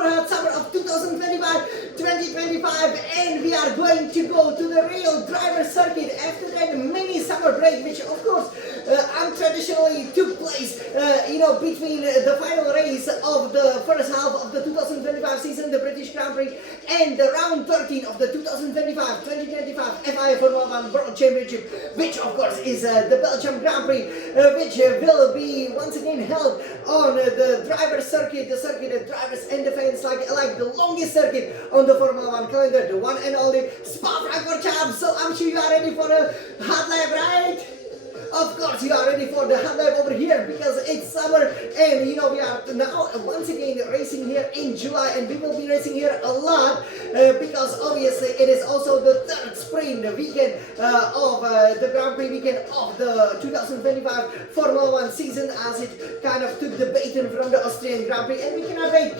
super hot summer of 2025, and we are going to go to the real driver circuit after that mini summer break, which of course untraditionally took place, between the final race of the first half of the 2025 season, the British Grand Prix, and the round 13 of the 2025 FIA Formula 1 World Championship, which of course is the Belgian Grand Prix, which will be once again held on the driver circuit, the circuit that drivers and the fans like the longest circuit on the Formula 1 calendar, the one and only Spa-Francorchamps. So I'm sure you are ready for a hot lap, right? Of course you are ready for the hot lap over here because it's summer, and we are now once again racing here in July, and we will be racing here a lot because obviously it is also the third sprint weekend of the Grand Prix weekend of the 2025 Formula 1 season, as it kind of took the baton from the Austrian Grand Prix, and we cannot wait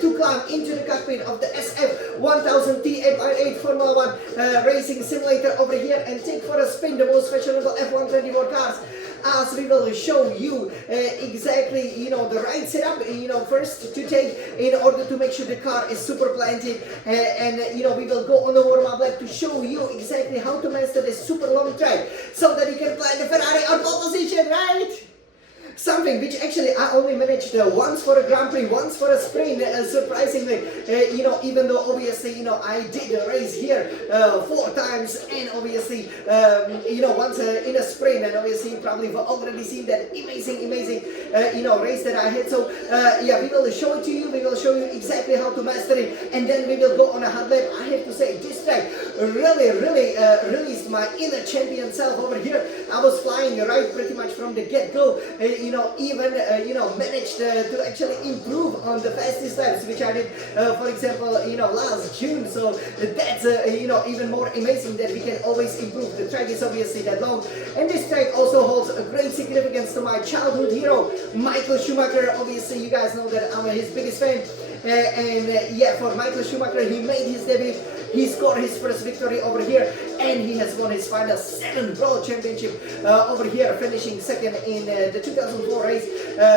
to climb into the cockpit of the SF1000 T8x8 Formula 1 racing simulator over here and take for a spin the most fashionable F124 cars, as we will show you exactly the right setup first to take in order to make sure the car is super planted, and we will go on the warm-up lap to show you exactly how to master this super long track so that you can plant the Ferrari on pole position, right? Something which actually I only managed once for a Grand Prix, once for a sprint, surprisingly, even though obviously, I did a race here 4 times, and obviously, once in a sprint, and obviously you probably have already seen that amazing, race that I had. So, yeah, we will show it to you, we will show you exactly how to master it, and then we will go on a hot lap. I have to say, this track really released my inner champion self over here. I was flying right pretty much from the get-go, even managed to actually improve on the fastest laps, which I did, for example, last June. So that's even more amazing that we can always improve. The track is obviously that long, and this track also holds a great significance to my childhood hero, Michael Schumacher. Obviously, you guys know that I'm his biggest fan, yeah, for Michael Schumacher, he made his debut. He scored his first victory over here, and he has won his final 7th World Championship over here, finishing second in the 2004 race,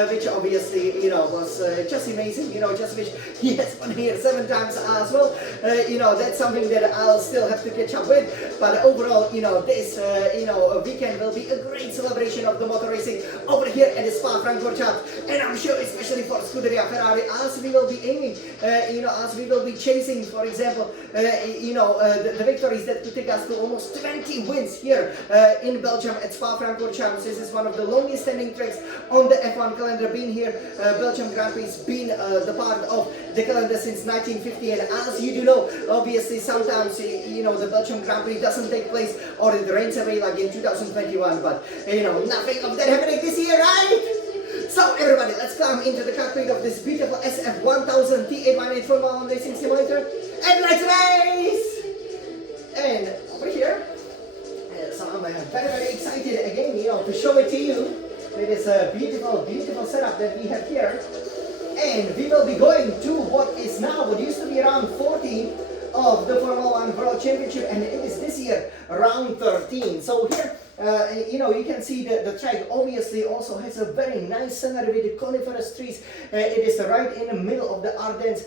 which obviously, was just amazing. Just wish he has won here 7 times as well. That's something that I'll still have to catch up with. But overall, this, weekend will be a great celebration of the motor racing over here at the Spa-Francorchamps, and I'm sure especially for Scuderia Ferrari, as we will be aiming, as we will be chasing, for example, the victories that could take us to almost 20 wins here in Belgium at Spa-Francorchamps. This is one of the longest standing tracks on the F1 calendar. Been here, Belgium Grand Prix has been the part of the calendar since 1950, and as you do know, obviously sometimes the Belgium Grand Prix doesn't take place or it rains away like in 2021, but nothing of that happening this year, right? So everybody, let's climb into the cockpit of this beautiful SF1000 T8x8 Formula 1 racing simulator, and let's race! And over here, so I'm very excited again, to show it to you. It is a beautiful setup that we have here, and we will be going to what used to be around 14 of the Formula 1 World Championship, and it is this year round 13. So here, you can see the track obviously also has a very nice scenery with the coniferous trees. It is right in the middle of the Ardennes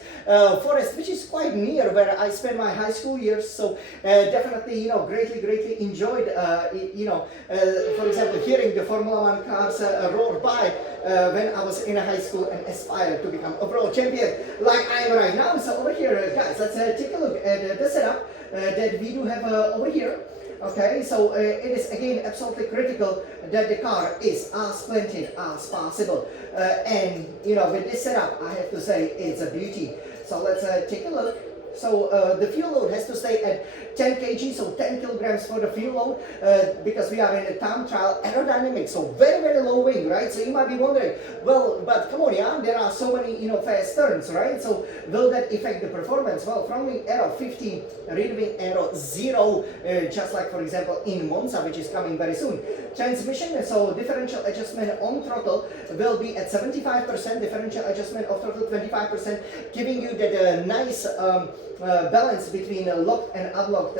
forest, which is quite near where I spent my high school years. So definitely, greatly enjoyed, for example, hearing the Formula 1 cars roar by when I was in high school and aspired to become a world champion like I am right now. So over here, guys, let's take a look at the setup that we do have over here. Okay, so it is again absolutely critical that the car is as planted as possible, and with this setup, I have to say it's a beauty. So let's take a look. So the fuel load has to stay at 10 kg, so 10 kilograms for the fuel load, because we are in a time trial aerodynamics, so very low wing, right? So you might be wondering, well, but come on, yeah, there are so many fast turns, right? So will that affect the performance? Well, front wing aero 50, rear wing aero 0, just like for example in Monza, which is coming very soon. Transmission, so differential adjustment on throttle will be at 75%, differential adjustment of throttle 25%, giving you that nice balance between locked and unlocked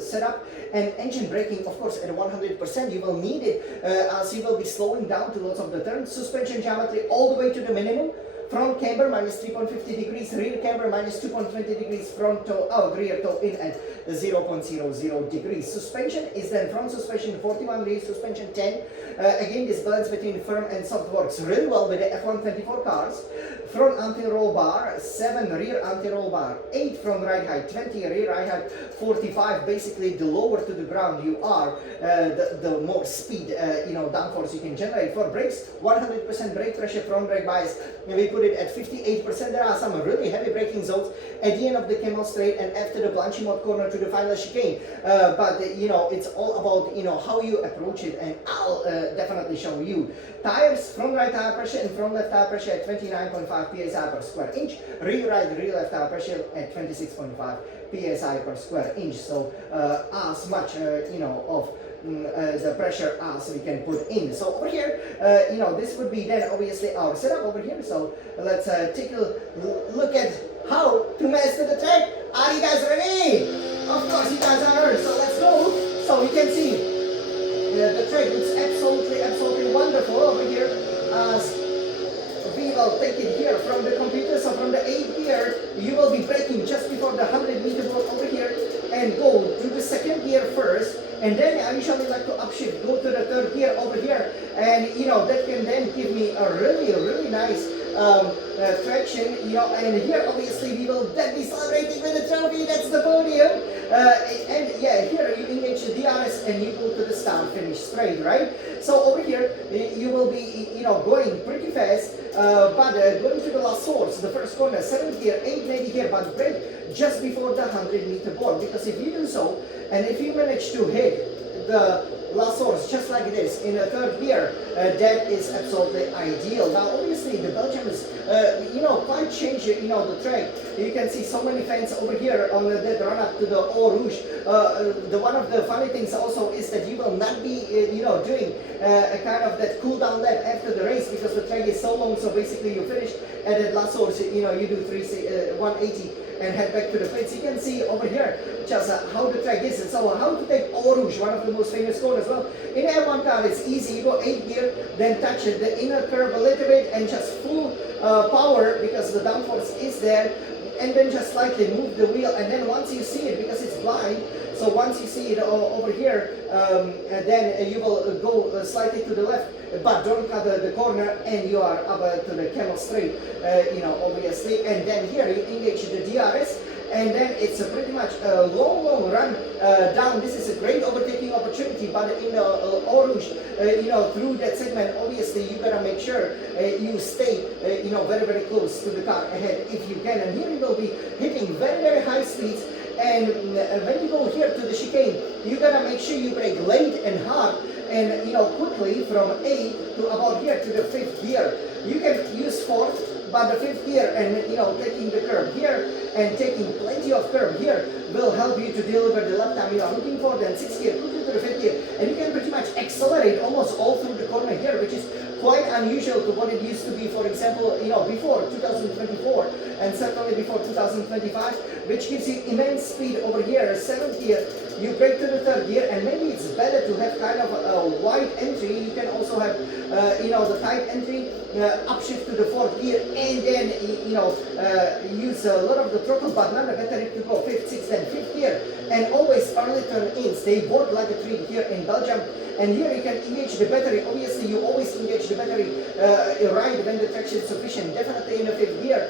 setup. And engine braking, of course, at 100%. You will need it as you will be slowing down to lots of the turns. Suspension geometry all the way to the minimum. front camber minus 3.50 degrees, rear camber minus 2.20 degrees, front toe out, rear toe in at 0.00 degrees. Suspension is then front suspension 41, rear suspension 10. Again, this balance between firm and soft works really well with the F124 cars. Front anti-roll bar 7, rear anti-roll bar 8, front ride height 20, rear ride height 45. Basically, the lower to the ground you are, the more speed, downforce you can generate. For brakes, 100% brake pressure, front brake bias, we put it at 58%. There are some really heavy braking zones at the end of the Camel Straight and after the Blanchimont corner to the final chicane. But it's all about how you approach it, and I'll definitely show you. Tires, front right tire pressure and front left tire pressure at 29.5 psi per square inch. Rear right, rear left tire pressure at 26.5 psi per square inch. So as much of the pressure as we can put in. So over here, this would be then obviously our setup over here. So let's take a look at how to master the track. Are you guys ready? Of course you guys are. So let's go. So you can see the track looks absolutely wonderful over here. As we will take it here from the computer. So from the 8th gear, you will be braking just before the 100-meter block over here and go to the 2nd gear first. And then I usually like to upshift, go to the 3rd gear over here, and that can then give me a really nice traction, and here obviously we will then be celebrating with the trophy. That's the podium, and yeah, here you engage the DRS and you go to the start finish straight, right? So over here you will be going pretty fast, but going to the last source, the first corner, 7th gear, 8 maybe here, but brake just before the 100-meter board, because if you do so, and if you manage to hit the last source just like this in the 3rd gear, that is absolutely ideal. Now obviously the Belgians quite change the track. You can see so many fans over here on that run up to the Eau Rouge. One of the funny things also is that you will not be doing a kind of that cool down lap after the race, because the track is so long. So basically you finish at that last source, you do 180 and head back to the pits. You can see over here just how the track is. And so how to take Eau Rouge, one of the most famous corners. Well, in F1 car it's easy. You go 8th gear, then touch the inner curve a little bit and just full power, because the downforce is there, and then just slightly move the wheel, and then once you see it, because it's blind, so once you see it over here, then you will go slightly to the left, but don't cut the corner, and you are up to the Camel Straight, obviously. And then here you engage the DRS, and then it's pretty much a long run down. This is a great overtaking opportunity, but in Eau Rouge, through that segment, obviously you gotta make sure you stay, very close to the car ahead if you can. And here you will be hitting very high speeds. And when you go here to the chicane, you gotta make sure you brake late and hard, and quickly from 8 to about here to the 5th gear. You can use 4th, but the 5th gear and taking the curve here and taking plenty of curve here will help you to deliver the lap time you are looking for. Then 6th gear, quickly to the 5th gear, and you can pretty much accelerate almost all through the corner here, which is quite unusual to what it used to be, for example, before 2024 and certainly before 2025, which gives you immense speed over here. 7th gear, you brake to the 3rd gear, and maybe it's better to have kind of a wide entry. You can also have, the tight entry, upshift to the 4th gear, and then, use a lot of the throttle, but not a battery to go 5th, 6th, then 5th gear, and always early turn-ins. They work like a treat here in Belgium. And here you can engage the battery. Obviously, you always engage the battery right when the traction is sufficient, definitely in the 5th gear,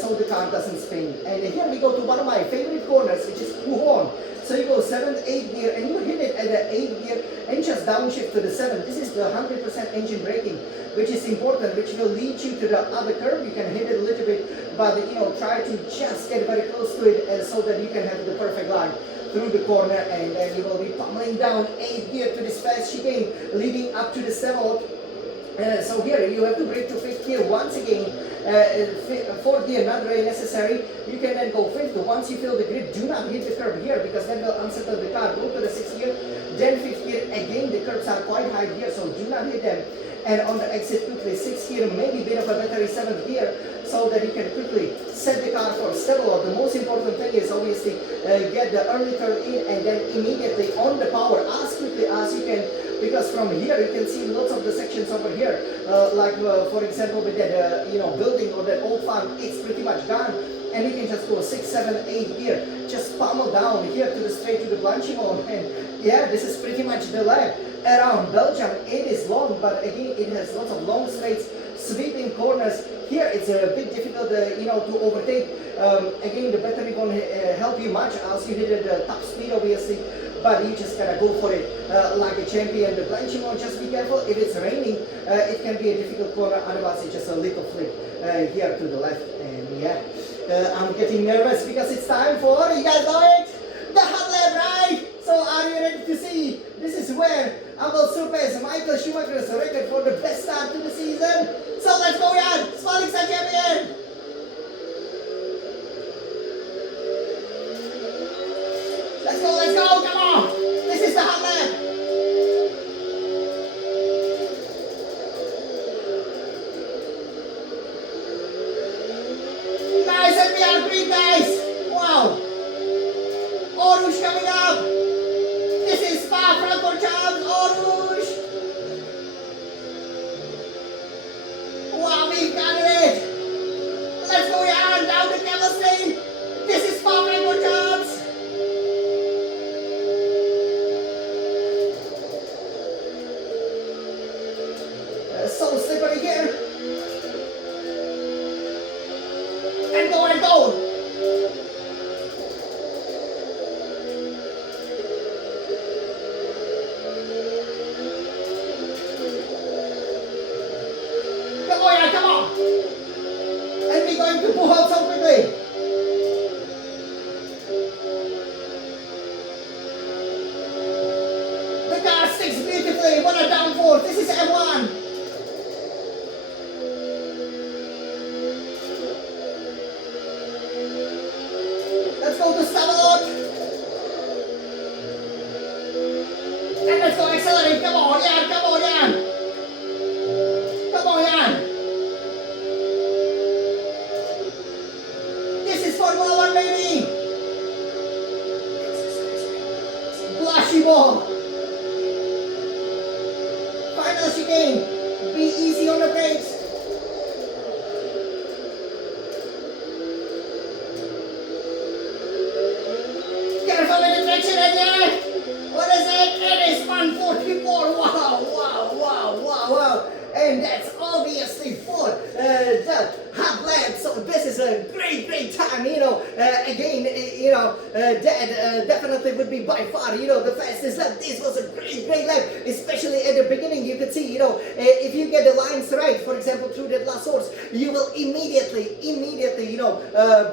so the car doesn't spin. And here we go to one of my favorite corners, which is Couronne. So you go 7th, 8th gear, and you hit it at the 8th gear and just downshift to the 7th. This is the 100% engine braking, which is important, which will lead you to the other curve. You can hit it a little bit, but try to just get very close to it so that you can have the perfect line through the corner, and then you will be pummeling down 8th gear to this fast chicane, leading up to the Stevelt. So here you have to brake to 5th gear once again. 4th gear not very necessary. You can then go 5th. Once you feel the grip, do not hit the curb here, because that will unsettle the car. Go to the 6th gear, then 5th gear. Again, the curbs are quite high here, so do not hit them. And on the exit quickly, 6th gear, maybe a bit of a battery, 7th gear, so that you can quickly set the car for stable. The most important thing is obviously get the early turn in, and then immediately on the power as quickly as you can because from here you can see lots of the sections over here, for example with that building or that old farm, it's pretty much done. And you can just go 6, 7, 8 gear, just pummel down here to the straight to the Blanchimont, and yeah, this is pretty much the lap around Belgium. It is long, but again it has lots of long straights, sweeping corners. Here it's a bit difficult, to overtake. Again, the battery won't help you much as you hit at the top speed, obviously, but you just gotta go for it like a champion. The Blanchimont, just be careful. If it's raining, it can be a difficult corner. Otherwise, it's just a little flip here to the left, and yeah. I'm getting nervous because it's time for, you guys know it, the hot lap, right? So are you ready to see? This is where I will surpass Michael Schumacher's record for the best start to the season. So let's go, Jan, Smalling champion. Let's go, come on. This is the hot lap. Green, guys! Wow! Orange coming up! This is Spa-Francorchamps, Orange! Wow, we've got it! Let's go, Jan, down the chemistry! This is Spa-Francorchamps! So slippery here! And go! Come on! And we're going to pull out so quickly. The car sticks beautifully. What a downforce. This is M1. Let's go to Stavelot. And let's go accelerate. Come on, Jan. Come on, Jan. Come on, Jan. This is Formula 1, baby. Blanchimont. Final chicane. Be easy on the brakes. Careful with the traction in there. What is it? It is 144. Wow. And that's obviously for the hot lap. So this is a great time, again, that definitely would be by far, the fastest lap. This was a great lap, especially at the beginning. You could see, if you get the lines right, for example, through that last horse, you will immediately,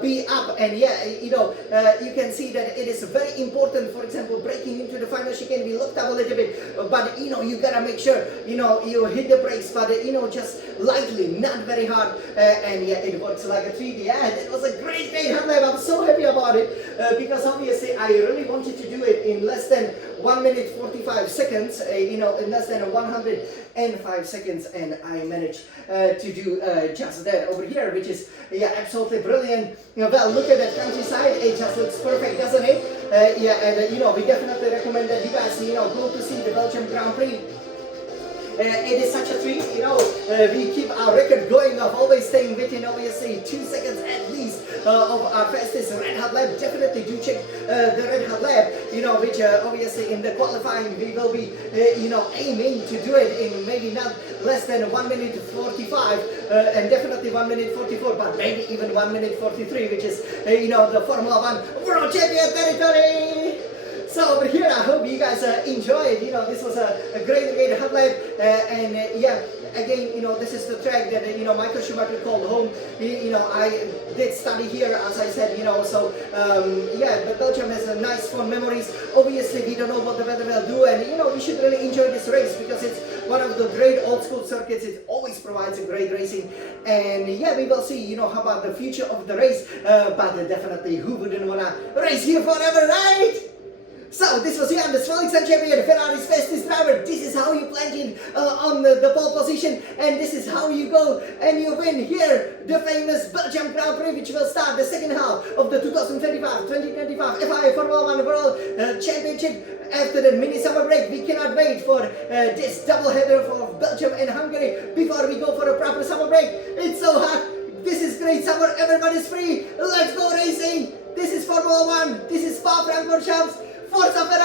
be up. And yeah, you can see that it is very important, for example, breaking into the final chicane. We looked up a little bit, but, you gotta make sure, you hit the brakes, but, just lightly, not very hard. And yeah, it works like a 3D. Yeah, that was a great hot lap. I'm so happy about it because obviously I really wanted to do it in less than 1 minute 45 seconds, in less than 105 seconds, and I managed to do just that over here, which is absolutely brilliant. Well, look at that countryside. It just looks perfect, doesn't it? We definitely recommend that you guys go to see the Belgian Grand Prix. It is such a treat, we keep our record going of always staying within, obviously, 2 seconds at least of our fastest red hot lap. Definitely do check the red hot lap, which obviously in the qualifying we will be, aiming to do it in maybe not less than 1 minute 45, and definitely 1 minute 44, but maybe even 1 minute 43, which is, the Formula 1 World Champion territory. So over here, I hope you guys enjoyed. This was a great hot lap, and again, this is the track that Michael Schumacher called home. I did study here, as I said. But Belgium has a nice, fun memories. Obviously, we don't know what the weather will do, and we should really enjoy this race because it's one of the great old school circuits. It always provides a great racing, and we will see. How about the future of the race? But definitely, who wouldn't wanna race here forever, right? So this was Jan, the Smalling champion, Ferrari's fastest driver. This is how you planted on the pole position, and this is how you go and you win here the famous Belgian Grand Prix, which will start the second half of the 2025 FIA Formula 1 World Championship. after the mini summer break. We cannot wait for this double header for Belgium and Hungary before we go for a proper summer break. It's so hot. This is great summer. Everybody's free. Let's go racing. This is Formula 1. This is Spa-Francorchamps. Forza Ferrari.